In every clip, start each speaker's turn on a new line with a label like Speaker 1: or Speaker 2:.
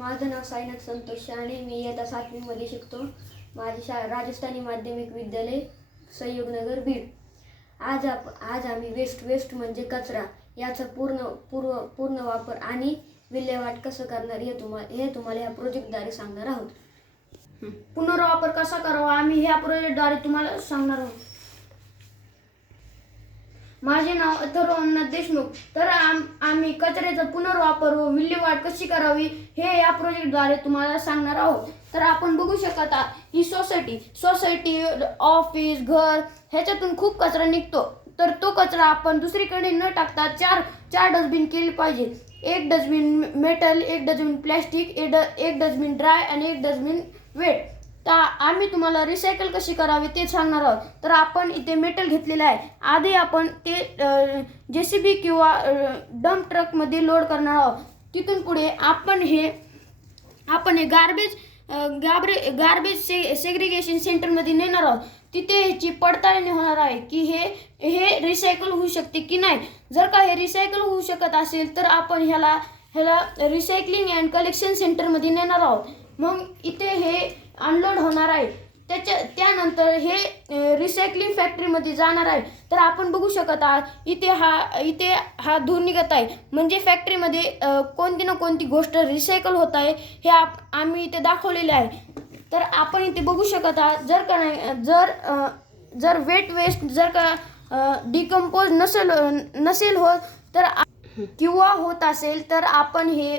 Speaker 1: माझं नाव साईनाथ संतोष शाणे मी इयत्ता सातवीमध्ये शिकतो. माझी शाळा राजस्थानी माध्यमिक विद्यालय संयोगनगर बीड. आज आप आज आम्ही वेस्ट वेस्ट म्हणजे कचरा याचा पूर्ण पूर्व पूर्ण वापर आणि विल्हेवाट कसं करणार हे तुम्हा हे तुम्हाला या प्रोजेक्टद्वारे सांगणार आहोत.
Speaker 2: पुनर्वापर कसा करावा आम्ही ह्या प्रोजेक्टद्वारे तुम्हाला सांगणार आहोत. माझे नाव अथर्वनाथ देशमुख. तर आम आम्ही कचऱ्याचा पुनर्वापर व विल्हेवाट कशी करावी हे या प्रोजेक्टद्वारे तुम्हाला सांगणार आहोत. तर आपण बघू शकत आहात ही सोसायटी सोसायटी ऑफिस घर ह्याच्यातून खूप कचरा निघतो. तर तो कचरा आपण दुसरीकडे न टाकता चार चार डस्टबिन केले पाहिजे. एक डस्टबिन मेटल एक डस्टबिन प्लॅस्टिक ड एक डस्टबिन ड्राय आणि एक डस्टबिन वेट तर आम्ही तुम्हाला रिसायकल कशी करावी ते सांगणार आहोत. तर आपण इथे मेटल घेतलेलं आहे. आधी आपण ते जे सी बी किंवा डम्प ट्रकमध्ये लोड करणार आहोत. तिथून पुढे आपण हे आपण हे गार्बेज गार्बे गार्बेज से सेग्रिगेशन सेंटरमध्ये नेणार आहोत. तिथे ह्याची पडताळणी होणार आहे की हे हे रिसायकल होऊ शकते की नाही. जर का हे रिसायकल होऊ शकत असेल तर आपण ह्याला ह्याला रिसायकलिंग अँड कलेक्शन सेंटरमध्ये नेणार आहोत. मग इथे हे अनलोड होणार आहे. त्याच्या त्यानंतर हे रिसायकलिंग फॅक्टरीमध्ये जाणार आहे. तर आपण बघू शकत आहात इथे हा इथे हा धूर निघत आहे. म्हणजे फॅक्टरीमध्ये कोणती ना कोणती गोष्ट रिसायकल होत आहे हे आप आम्ही इथे दाखवलेले आहे. तर आपण इथे बघू शकत आहात जर का नाही जर जर वेट वेस्ट जर का डिकम्पोज नसेल नसेल होत तर किंवा होत असेल तर आपण हे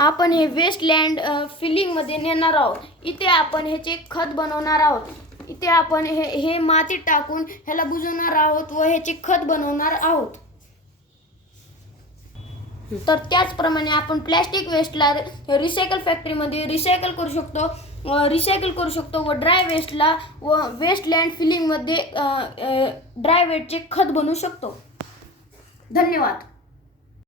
Speaker 2: आपण हे वेस्टलँड फिलिंगमध्ये नेणार आहोत. इथे आपण ह्याचे खत बनवणार आहोत. इथे आपण हे हे मातीत टाकून ह्याला बुजवणार आहोत व ह्याचे खत बनवणार आहोत. तर त्याचप्रमाणे आपण प्लॅस्टिक वेस्टला रिसायकल फॅक्टरीमध्ये रिसायकल करू शकतो रिसायकल करू शकतो व ड्राय वेस्टला व वेस्टलँड फिलिंगमध्ये ड्राय वेस्टचे खत बनवू शकतो. धन्यवाद.